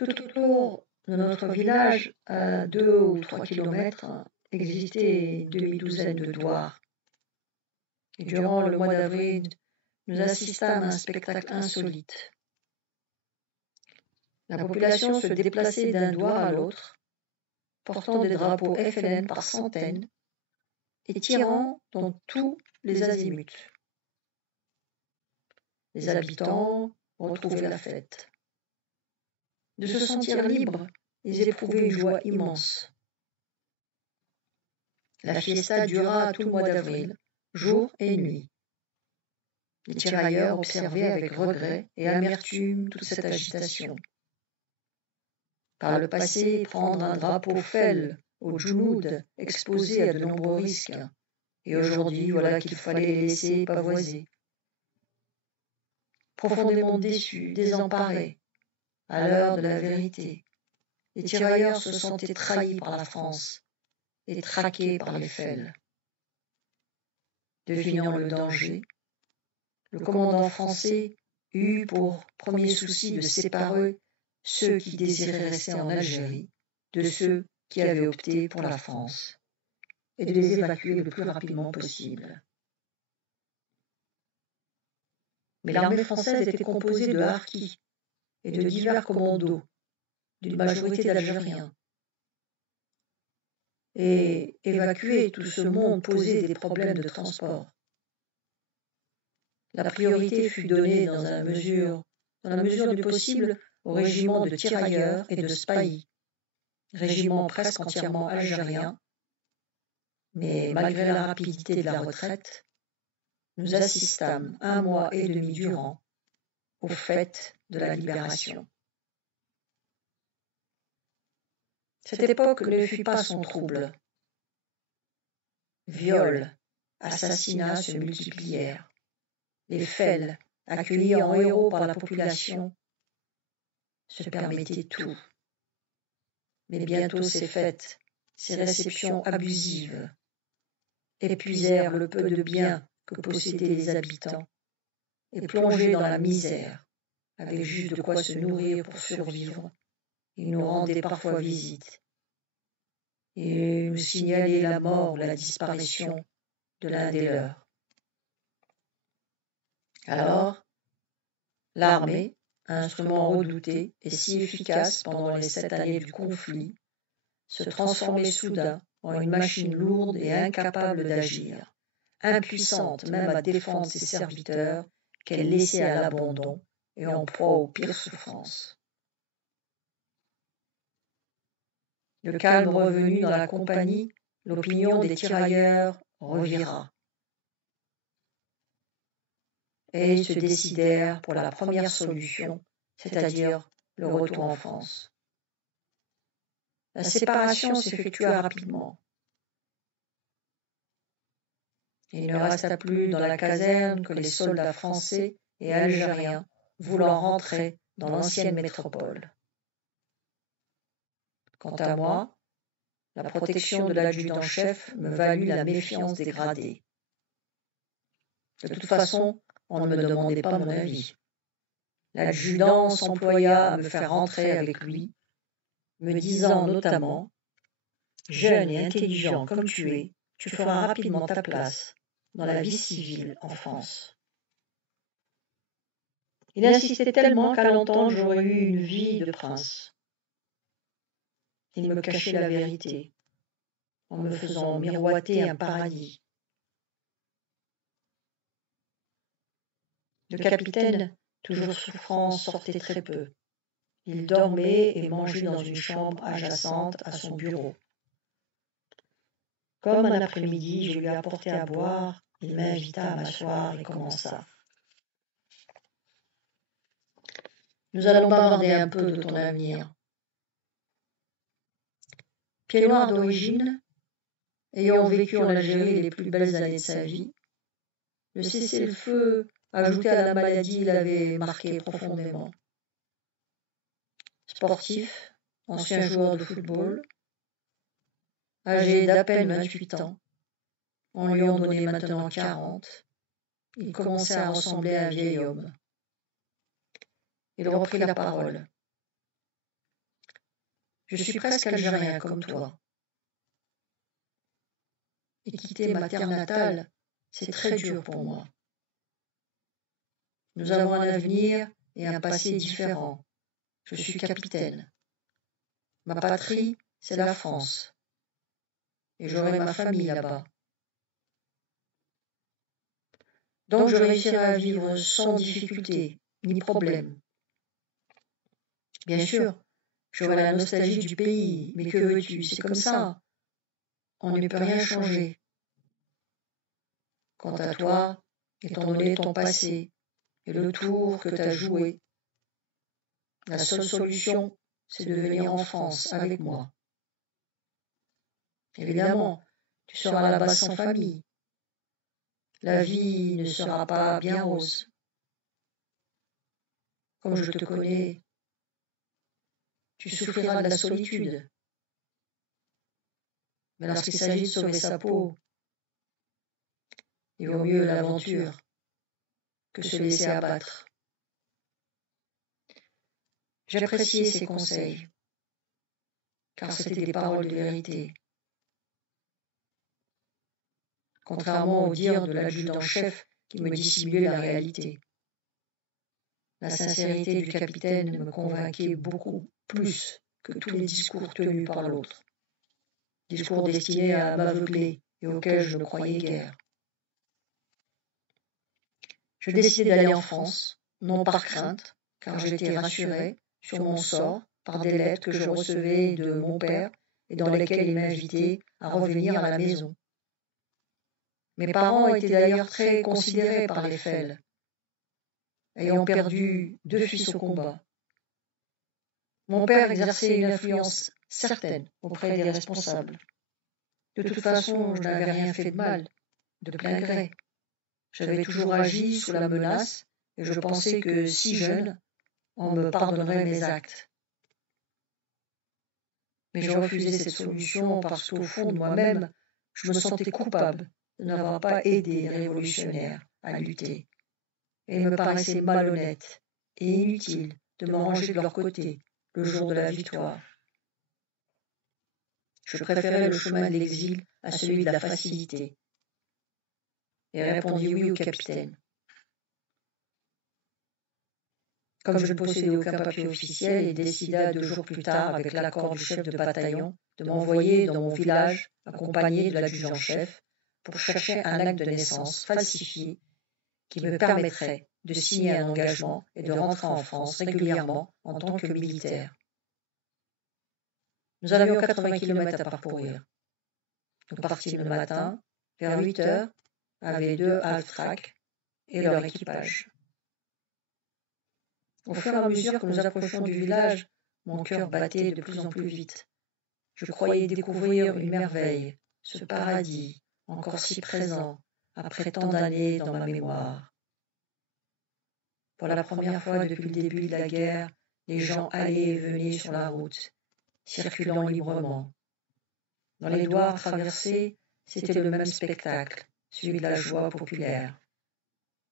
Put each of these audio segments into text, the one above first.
Tout autour de notre village, à 2 ou 3 kilomètres, existait une demi-douzaine de douars. Et durant le mois d'avril, nous assistâmes à un spectacle insolite. La population se déplaçait d'un douar à l'autre, portant des drapeaux FLN par centaines et tirant dans tous les azimuts. Les habitants retrouvaient la fête. De se sentir libres, ils éprouvaient une joie immense. La fiesta dura tout le mois d'avril, jour et nuit. Les tirailleurs observaient avec regret et amertume toute cette agitation. Par le passé, prendre un drapeau fell au Djounoud exposé à de nombreux risques, et aujourd'hui, voilà qu'il fallait les laisser pavoiser. Profondément déçus, désemparés, à l'heure de la vérité, les tirailleurs se sentaient trahis par la France et traqués par les fells. Devinant le danger, le commandant français eut pour premier souci de séparer ceux qui désiraient rester en Algérie de ceux qui avaient opté pour la France et de les évacuer le plus rapidement possible. Mais l'armée française était composée de harkis et de divers commandos, d'une majorité d'Algériens. Et évacuer tout ce monde posait des problèmes de transport. La priorité fut donnée dans la mesure du possible au régiment de tirailleurs et de spahis, régiment presque entièrement algérien, mais malgré la rapidité de la retraite, nous assistâmes 1 mois et demi durant aux fêtes de la libération. Cette époque ne fut pas sans trouble. Viols, assassinats se multiplièrent. Les fells, accueillis en héros par la population, se permettaient tout. Mais bientôt ces fêtes, ces réceptions abusives, épuisèrent le peu de biens que possédaient les habitants et plongés dans la misère, avec juste de quoi se nourrir pour survivre, ils nous rendaient parfois visite et nous signalaient la mort ou la disparition de l'un des leurs. Alors, l'armée, instrument redouté et si efficace pendant les 7 années du conflit, se transformait soudain en une machine lourde et incapable d'agir, impuissante même à défendre ses serviteurs qu'elle laissait à l'abandon et en proie aux pires souffrances. Le calme revenu dans la compagnie, l'opinion des tirailleurs revira. Et ils se décidèrent pour la première solution, c'est-à-dire le retour en France. La séparation s'effectua rapidement. Il ne resta plus dans la caserne que les soldats français et algériens voulant rentrer dans l'ancienne métropole. Quant à moi, la protection de l'adjudant-chef me valut la méfiance des gradés. De toute façon, on ne me demandait pas mon avis. L'adjudant s'employa à me faire rentrer avec lui, me disant notamment « Jeune et intelligent comme tu es, tu feras rapidement ta place dans la vie civile en France. » Il insistait tellement qu'à l'entendre j'aurais eu une vie de prince. Il me cachait la vérité, en me faisant miroiter un paradis. Le capitaine, toujours souffrant, sortait très peu. Il dormait et mangeait dans une chambre adjacente à son bureau. Comme un après-midi, je lui apportai à boire, il m'invita à m'asseoir et commença. Nous allons bavarder un peu de ton avenir. Pied noir d'origine, ayant vécu en Algérie les plus belles années de sa vie, le cessez-le-feu ajouté à la maladie l'avait marqué profondément. Sportif, ancien joueur de football, âgé d'à peine 28 ans, on lui en donnait maintenant 40, il commençait à ressembler à un vieil homme. Il reprit la parole. Je suis presque algérien comme toi. Et quitter ma terre natale, c'est très dur pour moi. Nous avons un avenir et un passé différents. Je suis capitaine. Ma patrie, c'est la France. Et j'aurai ma famille là-bas. Donc je réussirai à vivre sans difficulté, ni problème. Bien sûr, j'aurai la nostalgie du pays, mais que veux-tu, c'est comme ça. On ne peut rien changer. Quant à toi, étant donné ton passé et le tour que tu as joué, la seule solution, c'est de venir en France avec moi. Évidemment, tu seras là-bas sans famille. La vie ne sera pas bien rose. Comme je te connais, tu souffriras de la solitude. Mais lorsqu'il s'agit de sauver sa peau, il vaut mieux l'aventure que se laisser abattre. J'appréciais ses conseils, car c'était des paroles de vérité. Contrairement aux dires de l'adjudant-chef qui me dissimulait la réalité. La sincérité du capitaine me convainquait beaucoup plus que tous les discours tenus par l'autre. Discours destinés à m'aveugler et auxquels je ne croyais guère. Je décidai d'aller en France, non par crainte, car j'étais rassuré sur mon sort par des lettres que je recevais de mon père et dans lesquelles il m'invitait à revenir à la maison. Mes parents étaient d'ailleurs très considérés par les Fels, ayant perdu 2 fils au combat. Mon père exerçait une influence certaine auprès des responsables. De toute façon, je n'avais rien fait de mal, de plein gré. J'avais toujours agi sous la menace et je pensais que, si jeune, on me pardonnerait mes actes. Mais je refusais cette solution parce qu'au fond de moi-même, je me sentais coupable de n'avoir pas aidé les révolutionnaires à lutter. Et il me paraissait malhonnête et inutile de me ranger de leur côté le jour de la victoire. Je préférais le chemin de l'exil à celui de la facilité. Et répondis oui au capitaine. Comme je ne possédais aucun papier officiel, il décida 2 jours plus tard, avec l'accord du chef de bataillon, de m'envoyer dans mon village, accompagné de l'adjudant-chef, pour chercher un acte de naissance falsifié qui me permettrait de signer un engagement et de rentrer en France régulièrement en tant que militaire. Nous avions 80 km à parcourir. Nous partîmes le matin, vers 8 heures, avec 2 half-tracks et leur équipage. Au fur et à mesure que nous approchions du village, mon cœur battait de plus en plus vite. Je croyais découvrir une merveille, ce paradis, encore si présent, après tant d'années dans ma mémoire. Pour la première fois depuis le début de la guerre, les gens allaient et venaient sur la route, circulant librement. Dans les douars traversés, c'était le même spectacle, celui de la joie populaire.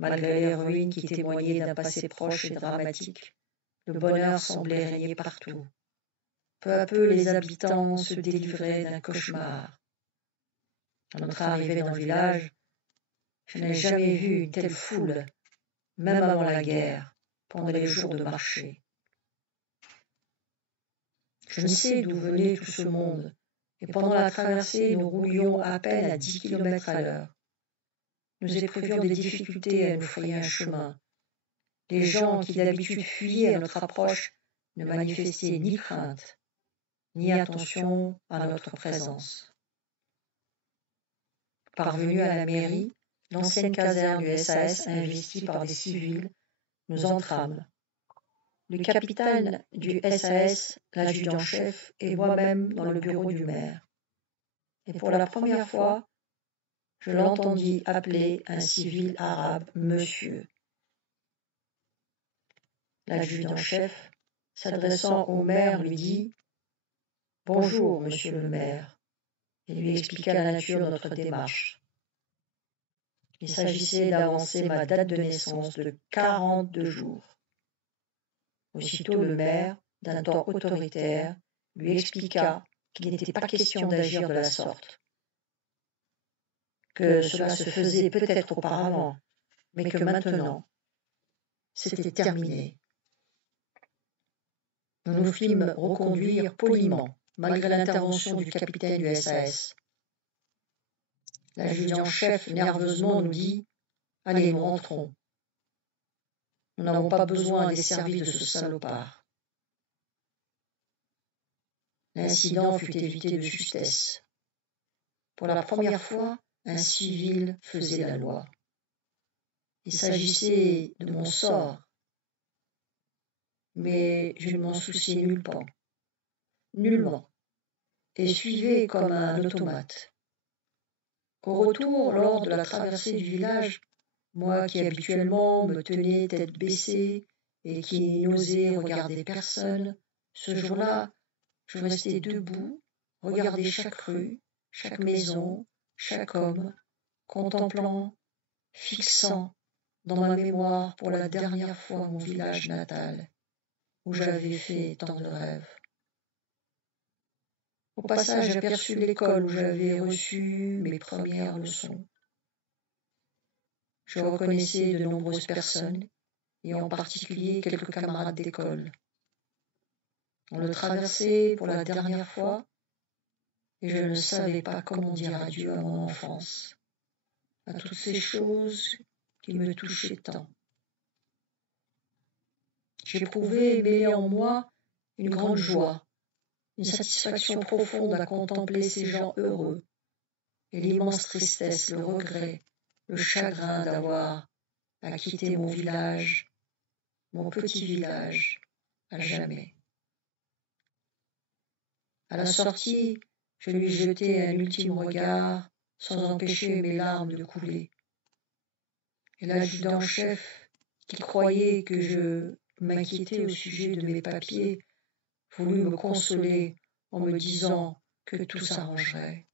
Malgré les ruines qui témoignaient d'un passé proche et dramatique, le bonheur semblait régner partout. Peu à peu, les habitants se délivraient d'un cauchemar. À notre arrivée dans le village, je n'ai jamais vu une telle foule, même avant la guerre, pendant les jours de marché. Je ne sais d'où venait tout ce monde, et pendant la traversée, nous roulions à peine à 10 km à l'heure. Nous éprouvions des difficultés à nous frayer un chemin. Les gens qui d'habitude fuyaient à notre approche ne manifestaient ni crainte, ni attention à notre présence. Parvenus à la mairie, l'ancienne caserne du SAS investie par des civils, nous entrâmes. Le capitaine du SAS, l'adjudant-chef, et moi-même dans le bureau du maire. Et pour la première fois, je l'entendis appeler un civil arabe monsieur. L'adjudant-chef, s'adressant au maire, lui dit « Bonjour, monsieur le maire », et lui expliqua la nature de notre démarche. Il s'agissait d'avancer ma date de naissance de 42 jours. Aussitôt le maire, d'un ton autoritaire, lui expliqua qu'il n'était pas question d'agir de la sorte, que cela se faisait peut-être auparavant, mais que maintenant, c'était terminé. Nous nous fîmes reconduire poliment, malgré l'intervention du capitaine du SAS. L'adjudant-chef nerveusement nous dit « Allez, nous rentrons. Nous n'avons pas besoin des services de ce salopard. » L'incident fut évité de justesse. Pour la première fois, un civil faisait la loi. Il s'agissait de mon sort, mais je ne m'en souciais nullement, et suivais comme un automate. Au retour, lors de la traversée du village, moi qui habituellement me tenais tête baissée et qui n'osais regarder personne, ce jour-là, je restais debout, regardais chaque rue, chaque maison, chaque homme, contemplant, fixant dans ma mémoire pour la dernière fois mon village natal, où j'avais fait tant de rêves. Au passage, j'aperçus l'école où j'avais reçu mes premières leçons. Je reconnaissais de nombreuses personnes, et en particulier quelques camarades d'école. On le traversait pour la dernière fois, et je ne savais pas comment dire adieu à mon enfance, à toutes ces choses qui me touchaient tant. J'éprouvais, mêlée en moi, une grande joie, une satisfaction profonde à contempler ces gens heureux, et l'immense tristesse, le regret, le chagrin d'avoir à quitter mon village, mon petit village, à jamais. À la sortie, je lui jetai un ultime regard, sans empêcher mes larmes de couler. Et l'adjudant-chef, qui croyait que je m'inquiétais au sujet de mes papiers, voulut me consoler en me disant que tout s'arrangerait.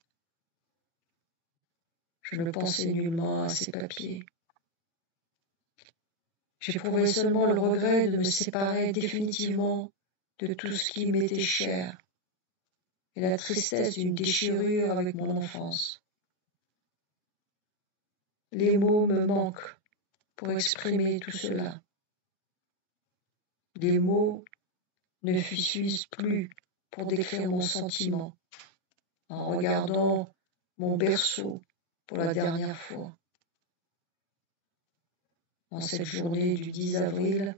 Je ne pensais nullement à ces papiers. J'éprouvais seulement le regret de me séparer définitivement de tout ce qui m'était cher, et la tristesse d'une déchirure avec mon enfance. Les mots me manquent pour exprimer tout cela. Les mots ne suffisent plus pour décrire mon sentiment en regardant mon berceau pour la dernière fois. En cette journée du 10 avril,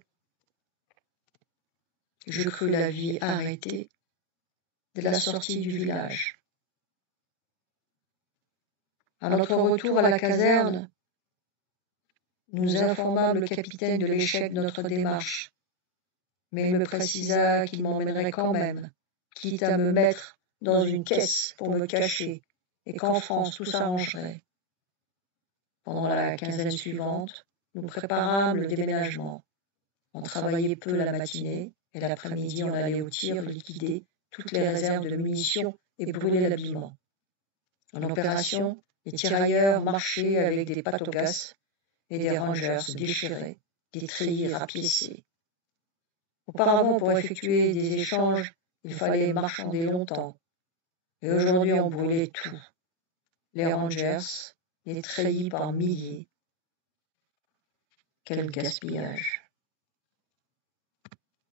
je crus la vie arrêtée dès la sortie du village. À notre retour à la caserne, nous informâmes le capitaine de l'échec de notre démarche, mais il me précisa qu'il m'emmènerait quand même, quitte à me mettre dans une caisse pour me cacher, et qu'en France tout s'arrangerait. Pendant la quinzaine suivante, nous préparâmes le déménagement. On travaillait peu la matinée, et l'après-midi on allait au tir liquider toutes les réserves de munitions et brûler l'habillement. En opération, les tirailleurs marchaient avec des pâtes au gaz et des rangers déchirés, des treillis rapiécés. Auparavant, pour effectuer des échanges, il fallait marchander longtemps. Et aujourd'hui, on brûlait tout. Les rangers, les treillis par milliers. Quel gaspillage!